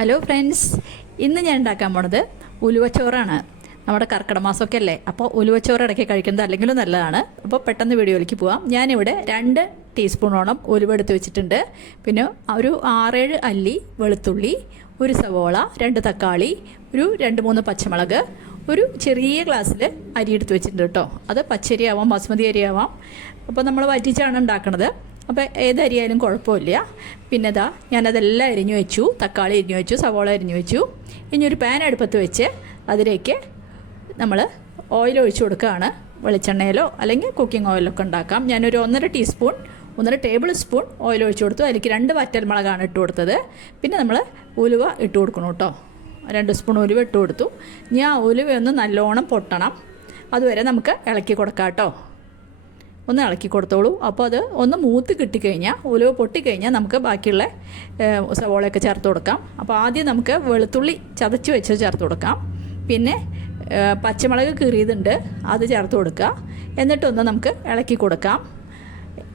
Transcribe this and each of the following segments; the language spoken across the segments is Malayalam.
ഹലോ ഫ്രണ്ട്സ്, ഇന്ന് ഞാൻ ഉണ്ടാക്കാൻ പോണത് ഉലുവച്ചോറാണ്. നമ്മുടെ കർക്കിടക മാസമൊക്കെ അല്ലേ, അപ്പോൾ ഉലുവച്ചോറ് ഇടയ്ക്ക് കഴിക്കുന്നത് അല്ലെങ്കിലും നല്ലതാണ്. അപ്പോൾ പെട്ടെന്ന് വീഡിയോയിലേക്ക് പോവാം. ഞാനിവിടെ 2 ടീസ്പൂണോളം ഉലുവ എടുത്ത് വെച്ചിട്ടുണ്ട്. പിന്നെ ഒരു 6-7 അല്ലി വെളുത്തുള്ളി, ഒരു സവോള, 2 തക്കാളി, ഒരു 2-3 പച്ചമുളക്, ഒരു ചെറിയ ഗ്ലാസ്സിൽ അരി എടുത്ത് വെച്ചിട്ടുണ്ട് കേട്ടോ. അത് പച്ചരി ആവാം, ബാസ്മതി അരി ആവാം. അപ്പോൾ നമ്മൾ വറ്റിച്ചാണ് ഉണ്ടാക്കുന്നത്. അപ്പോൾ ഏത് അരിയായാലും കുഴപ്പമില്ല. പിന്നെ ഇതാ ഞാനതെല്ലാം അരിഞ്ഞു വെച്ചു. തക്കാളി അരിഞ്ഞു വെച്ചു, സവോള അരിഞ്ഞു വെച്ചു. ഇനി ഒരു പാൻ അടുപ്പത്ത് വെച്ച് അതിലേക്ക് നമ്മൾ ഓയിൽ ഒഴിച്ചു കൊടുക്കുകയാണ്. വെളിച്ചെണ്ണയിലോ അല്ലെങ്കിൽ കുക്കിംഗ് ഓയിലൊക്കെ ഉണ്ടാക്കാം. ഞാനൊരു 1.5 ടേബിൾ സ്പൂൺ ഓയിൽ ഒഴിച്ചു കൊടുത്തു. അതിലേക്ക് 2 വറ്റൽമുളകാണ് ഇട്ട് കൊടുത്തത്. പിന്നെ നമ്മൾ ഉലുവ ഇട്ട് കൊടുക്കണം കേട്ടോ. 2 സ്പൂൺ ഉലുവ ഇട്ട് കൊടുത്തു. ഇനി ആ ഉലുവ ഒന്ന് നല്ലോണം പൊട്ടണം. അതുവരെ നമുക്ക് ഇളക്കി കൊടുക്കാം കേട്ടോ. ഒന്ന് ഇളക്കി കൊടുത്തോളൂ. അപ്പോൾ അത് ഒന്ന് മൂത്ത് കിട്ടിക്കഴിഞ്ഞാൽ, ഉലുവ പൊട്ടിക്കഴിഞ്ഞാൽ നമുക്ക് ബാക്കിയുള്ള സവോളയൊക്കെ ചേർത്ത് കൊടുക്കാം. അപ്പോൾ ആദ്യം നമുക്ക് വെളുത്തുള്ളി ചതച്ച് വെച്ച് ചേർത്ത് കൊടുക്കാം. പിന്നെ പച്ചമുളക് കീറിയതുണ്ട്, അത് ചേർത്ത് കൊടുക്കുക. എന്നിട്ടൊന്ന് നമുക്ക് ഇളക്കി കൊടുക്കാം.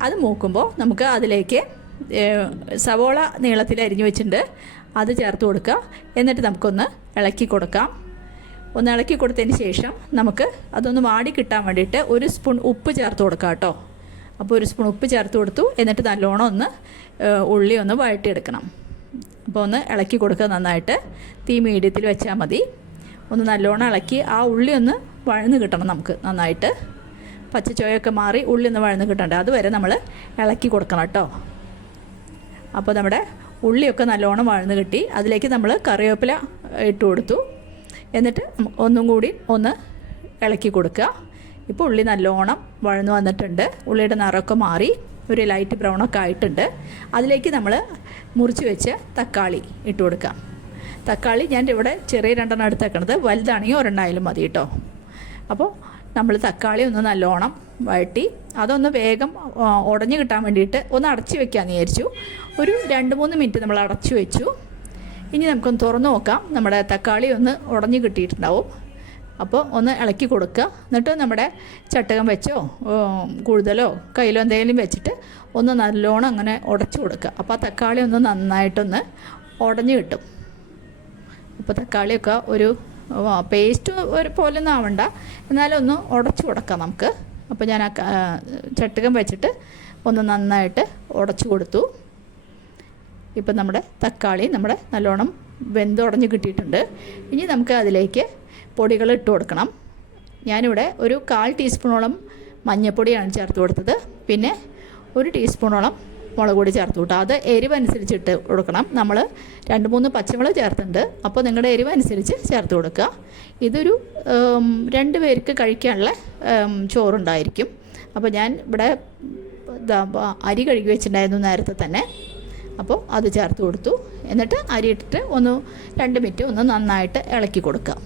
അത് മൂക്കുമ്പോൾ നമുക്ക് അതിലേക്ക് സവോള നീളത്തിൽ അരിഞ്ഞു വെച്ചിട്ടുണ്ട്, അത് ചേർത്ത് കൊടുക്കുക. എന്നിട്ട് നമുക്കൊന്ന് ഇളക്കി കൊടുക്കാം. ഒന്ന് ഇളക്കി കൊടുത്തതിന് ശേഷം നമുക്ക് അതൊന്ന് വാടി കിട്ടാൻ വേണ്ടിയിട്ട് 1 സ്പൂൺ ഉപ്പ് ചേർത്ത് കൊടുക്കാം കേട്ടോ. അപ്പോൾ 1 സ്പൂൺ ഉപ്പ് ചേർത്ത് കൊടുത്തു. എന്നിട്ട് നല്ലോണം ഒന്ന് ഉള്ളി ഒന്ന് വഴറ്റിയെടുക്കണം. അപ്പോൾ ഒന്ന് ഇളക്കി കൊടുക്കുക നന്നായിട്ട്. തീ മീഡിയത്തിൽ വെച്ചാൽ മതി. ഒന്ന് നല്ലോണം ഇളക്കി ആ ഉള്ളി ഒന്ന് വഴന്ന് കിട്ടണം നമുക്ക് നന്നായിട്ട്. പച്ചച്ചോയൊക്കെ മാറി ഉള്ളി ഒന്ന് വഴന്ന് കിട്ടണ്ടേ, അതുവരെ നമ്മൾ ഇളക്കി കൊടുക്കണം കേട്ടോ. അപ്പോൾ നമ്മുടെ ഉള്ളിയൊക്കെ നല്ലോണം വഴന്ന് കിട്ടി. അതിലേക്ക് നമ്മൾ കറിവേപ്പില ഇട്ട് കൊടുത്തു. എന്നിട്ട് ഒന്നും കൂടി ഒന്ന് ഇളക്കി കൊടുക്കുക. ഇപ്പോൾ ഉള്ളി നല്ലോണം വഴന്നു വന്നിട്ടുണ്ട്. ഉള്ളിയുടെ നിറമൊക്കെ മാറി ഒരു ലൈറ്റ് ബ്രൗണൊക്കെ ആയിട്ടുണ്ട്. അതിലേക്ക് നമ്മൾ മുറിച്ച് വെച്ച് തക്കാളി ഇട്ട് കൊടുക്കാം. തക്കാളി ഞാൻ ഇവിടെ ചെറിയ 2 എടുത്തേക്കണത്, വലുതാണെങ്കിൽ 1 ആയാലും മതി കേട്ടോ. അപ്പോൾ നമ്മൾ തക്കാളി ഒന്ന് നല്ലോണം വഴറ്റി അതൊന്ന് വേഗം ഉടഞ്ഞു കിട്ടാൻ വേണ്ടിയിട്ട് ഒന്ന് അടച്ചു വെക്കാമെന്ന് വിചാരിച്ചു. ഒരു 2-3 മിനിറ്റ് നമ്മൾ അടച്ചു വെച്ചു. ഇനി നമുക്കൊന്ന് തുറന്ന് നോക്കാം. നമ്മുടെ തക്കാളി ഒന്ന് ഉടഞ്ഞു കിട്ടിയിട്ടുണ്ടാവും. അപ്പോൾ ഒന്ന് ഇളക്കി കൊടുക്കുക. എന്നിട്ട് നമ്മുടെ ചട്ടകം വെച്ചോ കൂടുതലോ കയ്യിലോ എന്തെങ്കിലും വെച്ചിട്ട് ഒന്ന് നല്ലോണം അങ്ങനെ ഉടച്ചു കൊടുക്കുക. അപ്പോൾ ആ തക്കാളി ഒന്ന് നന്നായിട്ടൊന്ന് ഉടഞ്ഞു കിട്ടും. അപ്പോൾ തക്കാളിയൊക്കെ ഒരു പേസ്റ്റ് പോലെ ഒന്നും ആവണ്ട, എന്നാലും ഒന്ന് ഉടച്ചു കൊടുക്കാം നമുക്ക്. അപ്പോൾ ഞാൻ ആ ചട്ടകം വെച്ചിട്ട് ഒന്ന് നന്നായിട്ട് ഉടച്ചു കൊടുത്തു. ഇപ്പം നമ്മുടെ തക്കാളി നല്ലോണം വെന്തുടഞ്ഞ് കിട്ടിയിട്ടുണ്ട്. ഇനി നമുക്ക് അതിലേക്ക് പൊടികൾ ഇട്ട് കൊടുക്കണം. ഞാനിവിടെ ഒരു 1/4 ടീസ്പൂണോളം മഞ്ഞൾപ്പൊടിയാണ് ചേർത്ത് കൊടുത്തത്. പിന്നെ 1 ടീസ്പൂണോളം മുളക് പൊടി ചേർത്ത് കൊടുത്തു. അത് എരിവനുസരിച്ച് ഇട്ട് കൊടുക്കണം. നമ്മൾ 2-3 പച്ചമുളക് ചേർത്തിട്ടുണ്ട്. അപ്പോൾ നിങ്ങളുടെ എരിവനുസരിച്ച് ചേർത്ത് കൊടുക്കുക. ഇതൊരു 2 പേർക്ക് കഴിക്കാനുള്ള ചോറുണ്ടായിരിക്കും. അപ്പോൾ ഞാൻ ഇവിടെ അരി കഴുകി വെച്ചിട്ടുണ്ടായിരുന്നു നേരത്തെ തന്നെ. അപ്പോൾ അത് ചേർത്ത് കൊടുത്തു. എന്നിട്ട് അരി ഇട്ടിട്ട് 2 മിനിറ്റ് ഒന്ന് നന്നായിട്ട് ഇളക്കി കൊടുക്കാം.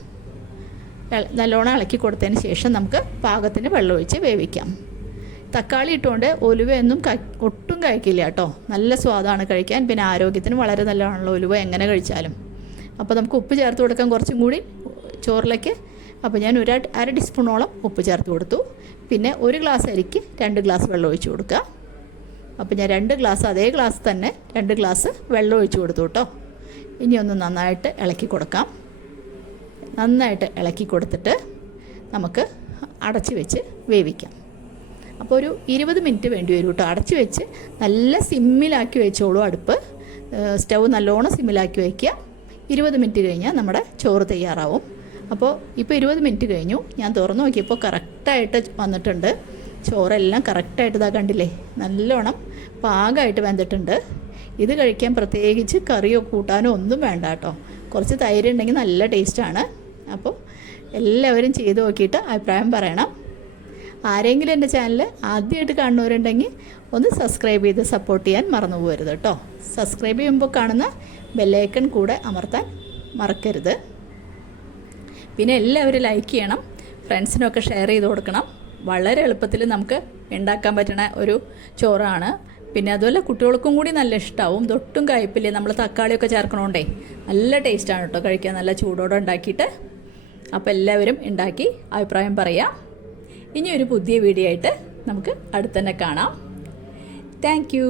നല്ലോണം ഇളക്കി കൊടുത്തതിന് ശേഷം നമുക്ക് പാകത്തിന് വെള്ളമൊഴിച്ച് വേവിക്കാം. തക്കാളി ഇട്ടുകൊണ്ട് ഉലുവയൊന്നും ഒട്ടും കഴിക്കില്ല കേട്ടോ. നല്ല സ്വാദാണ് കഴിക്കാൻ. പിന്നെ ആരോഗ്യത്തിന് വളരെ നല്ലതാണല്ലോ ഉലുവ എങ്ങനെ കഴിച്ചാലും. അപ്പോൾ നമുക്ക് ഉപ്പ് ചേർത്ത് കൊടുക്കാം കുറച്ചും കൂടി ചോറിലേക്ക്. അപ്പോൾ ഞാൻ 1/2 ടീസ്പൂണോളം ഉപ്പ് ചേർത്ത് കൊടുത്തു. പിന്നെ 1 ഗ്ലാസ് അരിക്ക് 2 ഗ്ലാസ് വെള്ളം ഒഴിച്ച് കൊടുക്കുക. അപ്പോൾ ഞാൻ 2 ഗ്ലാസ് അതേ ഗ്ലാസ് തന്നെ 2 ഗ്ലാസ് വെള്ളം ഒഴിച്ച് കൊടുത്തു കേട്ടോ. ഇനി ഒന്ന് നന്നായിട്ട് ഇളക്കി കൊടുക്കാം. നന്നായിട്ട് ഇളക്കി കൊടുത്തിട്ട് നമുക്ക് അടച്ച് വെച്ച് വേവിക്കാം. അപ്പോൾ ഒരു 20 മിനിറ്റ് വേണ്ടി വരും കേട്ടോ. അടച്ച് വെച്ച് നല്ല സിമ്മിലാക്കി വെച്ചോളൂ. അടുപ്പ് സ്റ്റൗ നല്ലോണം സിമ്മിലാക്കി വയ്ക്കുക. 20 മിനിറ്റ് കഴിഞ്ഞാൽ നമ്മുടെ ചോറ് തയ്യാറാവും. അപ്പോൾ ഇപ്പോൾ 20 മിനിറ്റ് കഴിഞ്ഞു. ഞാൻ തുറന്നു നോക്കിയപ്പോൾ കറക്റ്റായിട്ട് വന്നിട്ടുണ്ട്. ചോറെല്ലാം കറക്റ്റായിട്ട് ഇതാ കണ്ടില്ലേ, നല്ലോണം പാകമായിട്ട് വെന്തിട്ടുണ്ട്. ഇത് കഴിക്കാൻ പ്രത്യേകിച്ച് കറിയോ കൂട്ടാനോ ഒന്നും വേണ്ട കേട്ടോ. കുറച്ച് തൈര് ഉണ്ടെങ്കിൽ നല്ല ടേസ്റ്റാണ്. അപ്പോൾ എല്ലാവരും ചെയ്ത് നോക്കിയിട്ട് അഭിപ്രായം പറയണം. ആരെങ്കിലും എൻ്റെ ചാനൽ ആദ്യമായിട്ട് കാണുന്നവരുണ്ടെങ്കിൽ ഒന്ന് സബ്സ്ക്രൈബ് ചെയ്ത് സപ്പോർട്ട് ചെയ്യാൻ മറന്നു പോകരുത് കേട്ടോ. സബ്സ്ക്രൈബ് ചെയ്യുമ്പോൾ കാണുന്ന ബെല്ലൈക്കൺ കൂടെ അമർത്താൻ മറക്കരുത്. പിന്നെ എല്ലാവരും ലൈക്ക് ചെയ്യണം, ഫ്രണ്ട്സിനൊക്കെ ഷെയർ ചെയ്ത് കൊടുക്കണം. വളരെ എളുപ്പത്തിൽ നമുക്ക് ഉണ്ടാക്കാൻ പറ്റുന്ന ഒരു ചോറാണ്. പിന്നെ അതുപോലെ കുട്ടികൾക്കും കൂടി നല്ല ഇഷ്ടമാവും. തൊട്ടും കയ്പില്ലേ, നമ്മൾ തക്കാളിയൊക്കെ ചേർക്കണോണ്ടേ നല്ല ടേസ്റ്റാണ് കേട്ടോ കഴിക്കാൻ, നല്ല ചൂടോടെ ഉണ്ടാക്കിയിട്ട്. അപ്പോൾ എല്ലാവരും ഉണ്ടാക്കി അഭിപ്രായം പറയാം. ഇനി ഒരു പുതിയ വീഡിയോ ആയിട്ട് നമുക്ക് അടുത്തന്നെ കാണാം. Thank you.